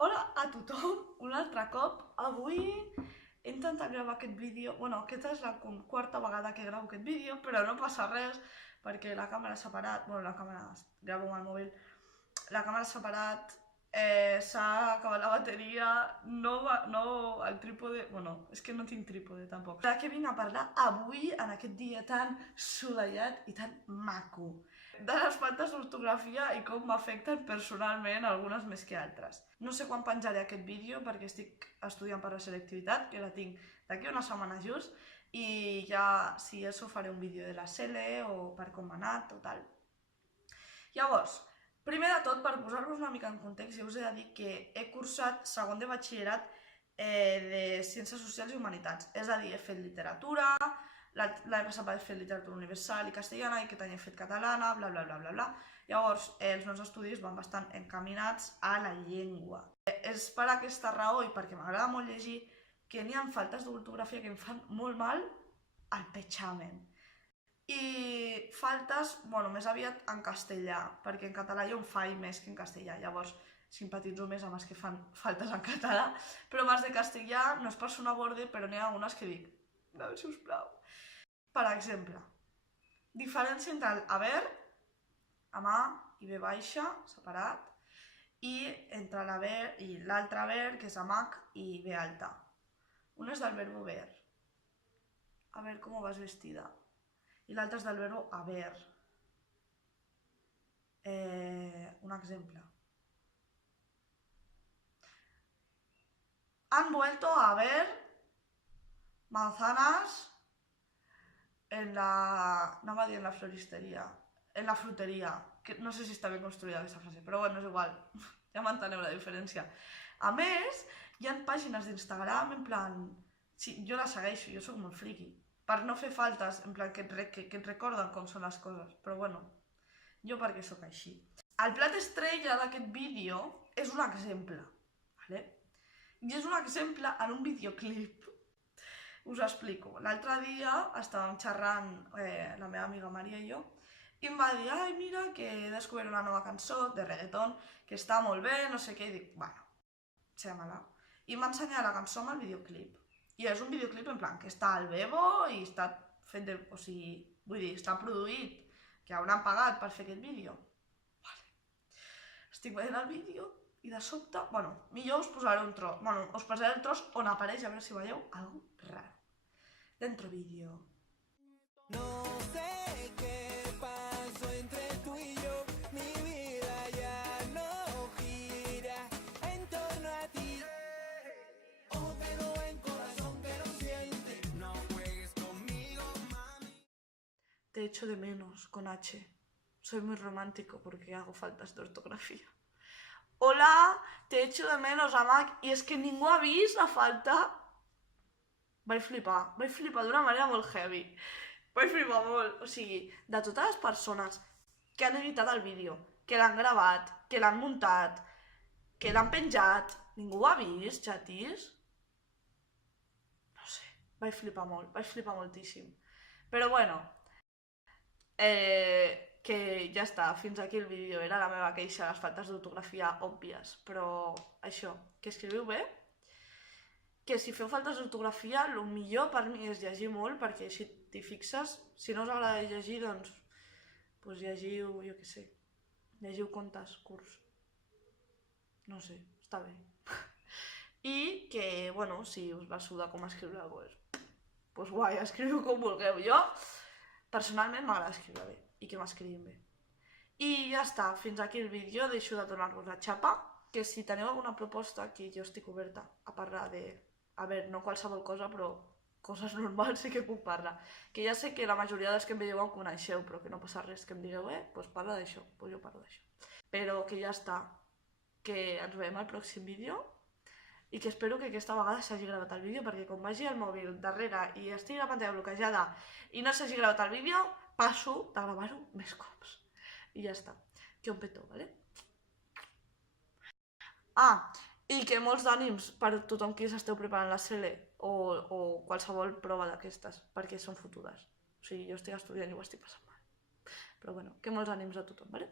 Hola a tothom, un altre cop. Avui he intentat gravar aquest vídeo, aquesta és la quarta vegada que gravo aquest vídeo, però no passa res perquè la càmera s'ha parat, la càmera, gravo amb el mòbil, la càmera s'ha parat, s'ha acabat la bateria, el trípode, és que no tinc trípode tampoc. De què vinc a parlar avui, en aquest dia tan assolellat i tan maco? De les faltes d'ortografia i com m'afecten personalment, algunes més que altres. No sé quan penjaré aquest vídeo perquè estic estudiant per la selectivitat, que la tinc d'aquí una setmana just, i ja, si això, faré un vídeo de la SELE o per com m'ha anat o tal. Llavors, primer de tot, per posar-vos una mica en context, jo us he de dir que he cursat segon de batxillerat de Ciències Socials i Humanitats, és a dir, he fet literatura, l'any passat vaig fer literatura universal i castellana i aquest any he fet catalana, bla bla bla bla bla. Llavors, els meus estudis van bastant encaminats a la llengua. És per aquesta raó i perquè m'agrada molt llegir que n'hi ha faltes d'ortografia que em fan molt mal al peixament. I faltes, més aviat en castellà, perquè en català jo em faig més que en castellà, llavors simpatitzo més amb els que fan faltes en català, però amb els de castellà no és per sonar borde, però n'hi ha algunes que dic, no, sisplau. Per exemple, diferència entre el haver, amb A i B baixa, separat, i entre l'haver i l'altre haver, que és amb H i B alta. Un és del verbo ver, a ver cómo vas vestida, i l'altre és del verbo haber. Un exemple. Han vuelto a haber manzanas en la... no va dir en la floristeria, en la fruteria, que no sé si està ben construïda aquesta frase, però bueno, és igual, ja m'enteneu la diferència. A més, hi ha pàgines d'Instagram, en plan, sí, jo la segueixo, jo sóc molt friqui, per no fer faltes, en plan, que et recorden com són les coses, però bueno, jo perquè sóc així. El plat estrella d'aquest vídeo és un exemple, ¿vale? I és un exemple en un videoclip. Us ho explico. L'altre dia estàvem xerrant la meva amiga Maria i jo i em va dir, ai, mira, que he descobert una nova cançó de reggaeton que està molt bé, no sé què, i dic, bueno, xem-la. I em va ensenyar la cançó amb el videoclip. I és un videoclip en plan que està al Bebo i està fet de... o sigui, vull dir, està produït, que hauran pagat per fer aquest vídeo. Vale. Estic veient el vídeo i de sobte, millor us posaré un tros, us posaré el tros on apareix, a veure si veieu alguna raro. Dentro vídeo. No sé qué pasó entre tú y yo, mi vida ya no gira en torno a ti. Ojo que no ven, corazón que no siente, no juegues conmigo, mami. Te echo de menos, con H. Soy muy romántico porque hago faltas de ortografía. Hola, te echo de menos, Amac. I és que ningú ha vist la falta. Vaig flipar d'una manera molt heavy. Vaig flipar molt. O sigui, de totes les persones que han editat el vídeo, que l'han gravat, que l'han muntat, que l'han penjat, ningú ho ha vist, xatis? No sé, vaig flipar molt, vaig flipar moltíssim. Però bueno, que ja està, fins aquí el vídeo. Era la meva queixa, les faltes d'ortografia òbvies, però això, que escriviu bé, que si feu faltes d'ortografia, el millor per mi és llegir molt, perquè si t'hi fixes, si no us agrada llegir, doncs llegiu, jo què sé, llegiu contes curts. No sé, està bé. I que, si us va sudar com escriure, doncs guai, escriviu com vulgueu. Jo, personalment, m'agrada escriure bé i que m'escrivin bé. I ja està, fins aquí el vídeo, deixo de donar-vos la xapa, que si teniu alguna proposta, que jo estic oberta a parlar de... A veure, no qualsevol cosa, però coses normals sí que puc parlar. Que ja sé que la majoria dels que em veieu em coneixeu, però que no passa res, que em digueu, doncs parla d'això, doncs jo parlo d'això. Però que ja està, que ens veiem al pròxim vídeo i que espero que aquesta vegada s'hagi gravat el vídeo, perquè com vagi el mòbil darrere i estigui la pantalla bloquejada i no s'hagi gravat el vídeo, passo de gravar-ho més cops. I ja està, que un petó, ¿vale? I que molts d'ànims per tothom qui s'esteu preparant la SELE o qualsevol prova d'aquestes, perquè són fotudes. O sigui, jo estic estudiant i ho estic passant mal. Però bueno, que molts ànims a tothom, ¿vale?